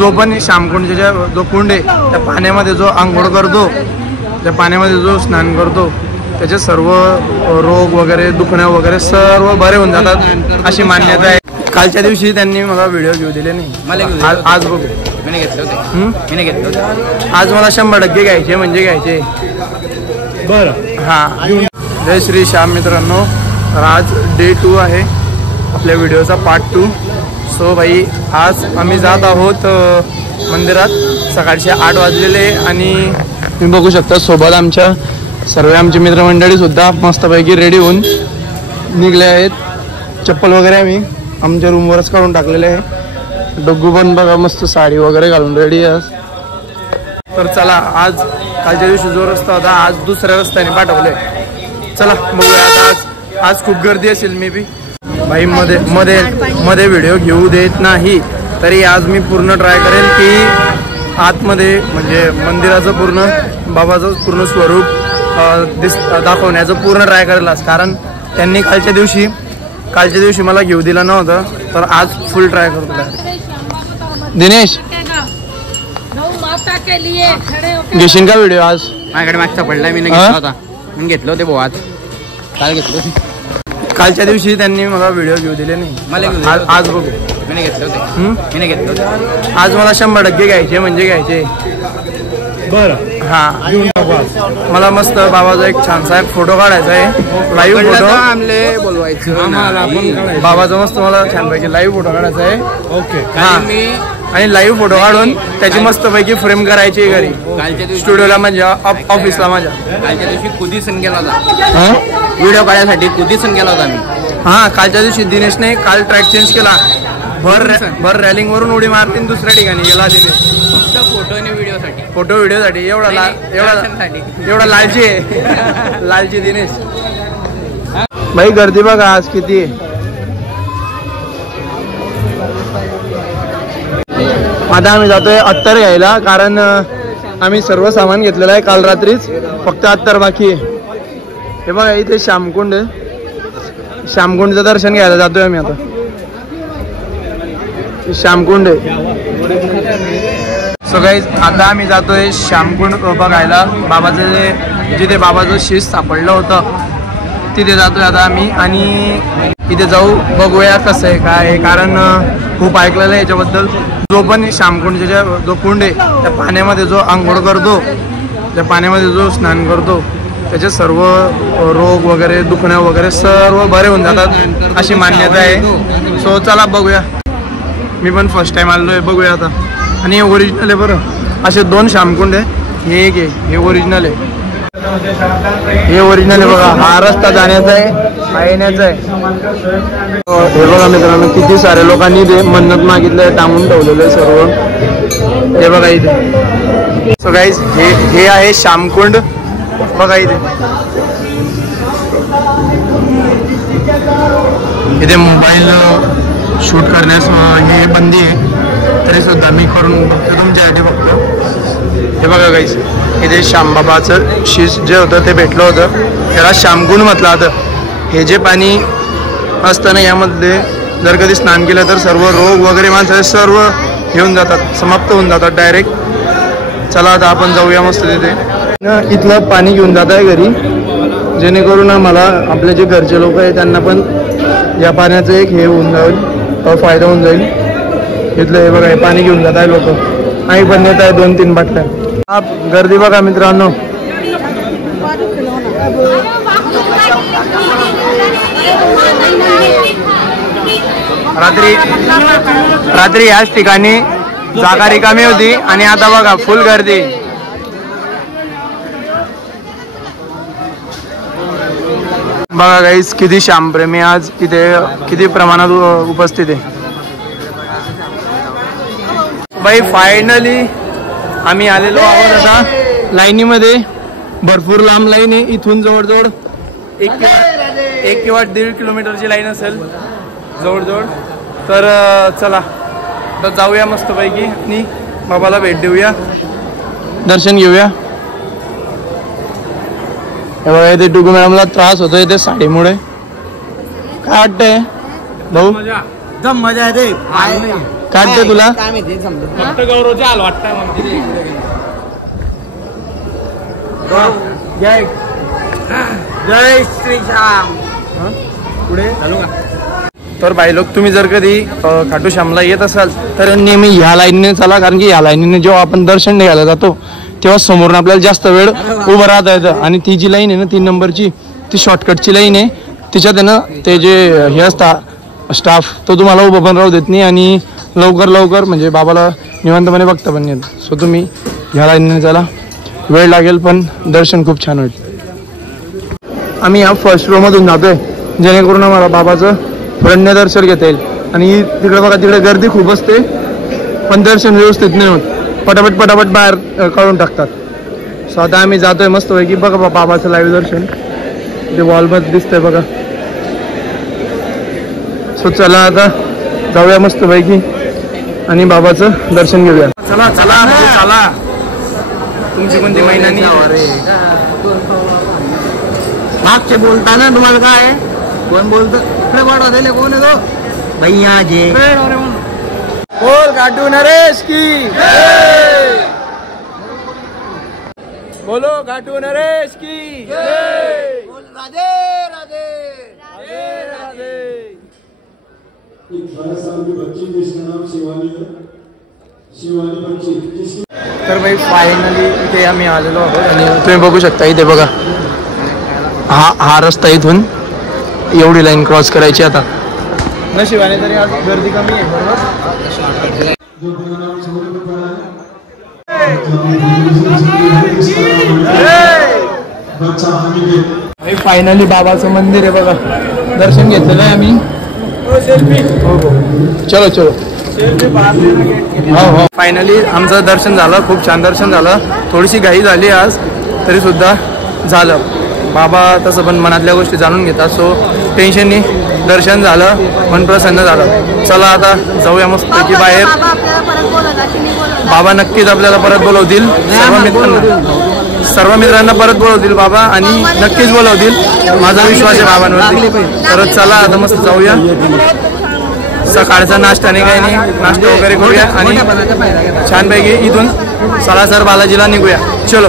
जो पण श्यामकुंडच्या जो कुंड आहे त्या पाण्यामध्ये जो आंघोळ करतो, त्या पाण्यामध्ये जो स्नान करतो त्याचे सर्व रोग वगैरे दुखणं वगैरे सर्व बरे होऊन जातात अशी मान्यता आहे. कालच्या दिवशी त्यांनी मला व्हिडिओ घेऊ दिले नाही, आज बघू मी घेतले होते. आज मला 100% घ्यायचे म्हणजे घ्यायचे. बरं हां. जय श्री श्याम मित्रांनो, आज डे 2 आहे आपल्या व्हिडिओचा पार्ट 2. सो भाई आज आम्ही जात आहोत मंदिरात. सकाळचे 8 वाजलेले आणि तुम्ही बघू शकता सोबत आमच्या सर्व आमची मित्रमंडळी सुद्धा मस्तपैकी रेडी होऊन निघले आहेत. चप्पल वगैरे आम्ही आमच्या रूमवरच काढून टाकलेले आहे. डग्गू पण बघा मस्त साडी वगैरे घालून रेडी आहे. तर चला, आज कालच्या दिवशी जो रस्ता होता आज दुसऱ्या रस्त्याने पाठवले. चला बघूया. आज खूप गर्दी असेल मे बी. भाई मध्ये मध्ये मध्ये व्हिडिओ घेऊ देत नाही, तरी आज मी पूर्ण ट्राय करेन की आतमध्ये म्हणजे मंदिराचं पूर्ण बाबाचं पूर्ण स्वरूप दाखवण्याचं पूर्ण ट्राय करेल. कारण त्यांनी कालच्या दिवशी मला घेऊ दिलं नव्हतं, तर आज फुल ट्राय करतो. दिनेश घेशील का व्हिडिओ? आज माझ्याकडे मागचा पडला, मी घेतला होता. मी घेतलं होते भाऊ. आज काय घेतलं? कालच्या दिवशी त्यांनी मला व्हिडिओ घेऊ दिले नाही, आज बघू मी घेतले होते. मी घेतलं होते. आज मला 100% घ्यायचे म्हणजे घ्यायचे. बरं हां. मला मस्त बाबाचा एक छानसा एक फोटो काढायचा आहे, लाईव्ह फोटो. आमले बोलवायचं बाबाचा मस्त मला छानपैकी लाईव्ह फोटो काढायचा आहे. ओके हां. आणि लाईव्ह फोटो काढून त्याची मस्तपैकी फ्रेम करायची घरी, स्टुडिओला माझ्या ऑफिसला माझ्या. कालच्या दिवशी कुदीसन गेला होता व्हिडिओ काढण्यासाठी. कुदीसन गेला होता मी. हां, कालच्या दिवशी दिनेशने काल ट्रॅक चेंज केला. भर रॅलिंग वरून उडी मारतीन दुसऱ्या ठिकाणी गेला दिनेश. फक्त फोटो आणि व्हिडिओसाठी. फोटो व्हिडिओसाठी एवढा लालची आहे. लालची दिनेश. भाई गर्दी बघा आज किती आहे. आता आम्ही जातोय अत्तर घ्यायला, कारण आम्ही सर्व सामान घेतलेलं आहे काल रात्रीच. फक्त अत्तर बाकी आहे. हे बघा इथे श्यामकुंड आहे. श्यामकुंडचं दर्शन घ्यायला जातोय आम्ही आता. श्यामकुंड आहे. सो गाईज आता आम्ही जातोय श्यामकुंड बघायला. बाबाचं जिथे बाबाचं शीश सापडलं होतं तिथे जातोय आता आम्ही. आणि इथे जाऊ बघूया कसं आहे काय आहे, कारण खूप ऐकलेलं आहे याच्याबद्दल. जो पण श्यामकुंडच्या जो कुंड आहे त्या पाण्यामध्ये जो आंघोळ करतो, त्या पाण्यामध्ये जो स्नान करतो त्याचे सर्व रोग वगैरे दुखणं वगैरे सर्व बरे होऊन जातात अशी मान्यता आहे. सो चला बघूया. मी पण फर्स्ट टाइम आलो आहे, बघूया आता. आणि हे ओरिजिनल आहे बरं. असे 2 श्यामकुंड आहे. हे एक आहे, हे ओरिजिनल आहे. हे ओरिजिनल आहे बघा. हा रस्ता जाण्याचा आहे, हा येण्याचा आहे. हे बघा मित्रांनो किती सारे लोकांनी ते मन्नत मागितलंय, टांगून ठेवलेलं आहे सर्व. हे बघा इथे. सो गाईज हे आहे श्यामकुंड बघा. इथे मोबाईल शूट करण्यास हे बंदी आहे, तरी सुद्धा मी करून बघतो तुमच्यासाठी बघतो. हे बघा गाईज इथे श्यामबाबाचं शीश जे होतं ते भेटलं होतं. याला श्यामकुंड म्हटलं होतं. हे जे पाणी असतं ना यामध्ये जर कधी स्नान केलं तर सर्व रोग वगैरे माणसं सर्व घेऊन जातात, समाप्त होऊन जातात डायरेक्ट. चला आता आपण जाऊया मस्त तिथे. इथलं पाणी घेऊन जात आहे घरी, जेणेकरून मला आपले जे घरचे लोक आहे त्यांना पण या पाण्याचं एक हे होऊन जाईल, फायदा होऊन जाईल. इथलं हे बघा हे पाणी घेऊन जात आहे लोक. आम्ही पण नेत आहे 2-3 बाटल्या. हा गर्दी बघा मित्रांनो. रात्री याच ठिकाणी जागा रिकामी होती आणि आता बघा फुल गर्दी. बघा गाईस किती श्यामप्रेमी आज इथे किती प्रमाणात उपस्थित आहे. बाई फायनली आम्ही आलेलो आहोत आता लाईनीमध्ये. भरपूर लांब लाईन आहे. इथून जवळजवळ 1 किंवा 1.5 किलोमीटरची लाईन असेल जवळजवळ. तर चला तर जाऊया मस्तपैकी आणि बाबाला भेट देऊया, दर्शन घेऊया. इथे टुकू मॅडमला त्रास होतोय ते साडीमुळे. काय वाटतंय भाऊ? एकदम मजा आहे रे. काढते तुला काय माहिती समजत फक्त गौरवच्या आलं वाटतं मला. जय जय श्री श्याम. पुढे चालू का? तर भाई लोक तुम्ही जर कधी खाटू श्यामला येत असाल तर नेहमी ह्या लाईनने चला, कारण की ह्या लाईनीने जेव्हा आपण दर्शन घ्यायला जातो तेव्हा समोरून आपल्याला जास्त वेळ उभं राहता येतं. आणि ती जी लाईन आहे ना 3 नंबरची, ती शॉर्टकटची लाईन आहे. तिच्यात आहे ना ते जे हे असतात स्टाफ, तो तुम्हाला उभं पण राहू देत नाही आणि लवकर म्हणजे बाबाला निवांतपणे बघता पण येत. सो तुम्ही ह्या लाईनने चला, वेळ लागेल पण दर्शन खूप छान होईल. आम्ही ह्या फर्स्ट रो मधून जातोय जेणेकरून आम्हाला बाबाचं पुरण्य दर्शन घेता येईल. आणि तिकडे बघा, तिकडे गर्दी खूप असते पण दर्शन व्यवस्थित नाही होत, पटापट बाहेर काढून टाकतात. सो आता आम्ही जातोय मस्त पैकी. बघा बाबाचं लाईव्ह दर्शन ते वॉलमध्ये दिसतंय बघा. सो चला आता जाऊया मस्त पैकी आणि बाबाचं दर्शन घेऊया. चला चला चला. तुमची कोणती महिन्यानी मागचे बोलताना तुम्हाला काय कोण बोलतो? इकडे वाढवा दिले, कोण आहे तो? भैया जे बोल घाटू नरेश की जय. बोलो घाटू नरेश की जय. राधे राधे. राधे राधे. एक 12 साल की बच्ची जिसका नाम शिवानी है, शिवानी बच्ची. तर भाई फायनली इथे आम्ही आलेलो आहोत आणि तुम्ही बघू शकता इथे बघा, हा रस्ता इथून एवढी लाईन क्रॉस करायची. आता नशिबाने तरी आज गर्दी कमी आहे बरोबर. जो मेरा नाम सौरभ पड़ा है, बच्चा हमीद. फायनली बाबाचं मंदिर आहे बघा, दर्शन घेतलेलं आहे आम्ही. चलो चलो. हो फायनली आमचं दर्शन झालं, खूप छान दर्शन झालं. थोडीशी घाई झाली आज तरी सुद्धा झालं. बाबा तसं पण मनातल्या गोष्टी जाणून घेतात. सो टेन्शन नाही, दर्शन झालं, मन प्रसन्न झालं. चला आता जाऊया मस्त की बाहेर. बाबा नक्कीच आपल्याला परत बोलवतील, सर्व मित्रांना परत बोलवतील बाबा आणि नक्कीच बोलवतील, माझा विश्वास आहे बाबांवरती. तर चला आता मस्त जाऊया. सकाळचा नाश्ता नाही काही नाही, नाश्ता वगैरे करूया आणि छानपैकी इथून सलासर बालाजीला निघूया. चलो.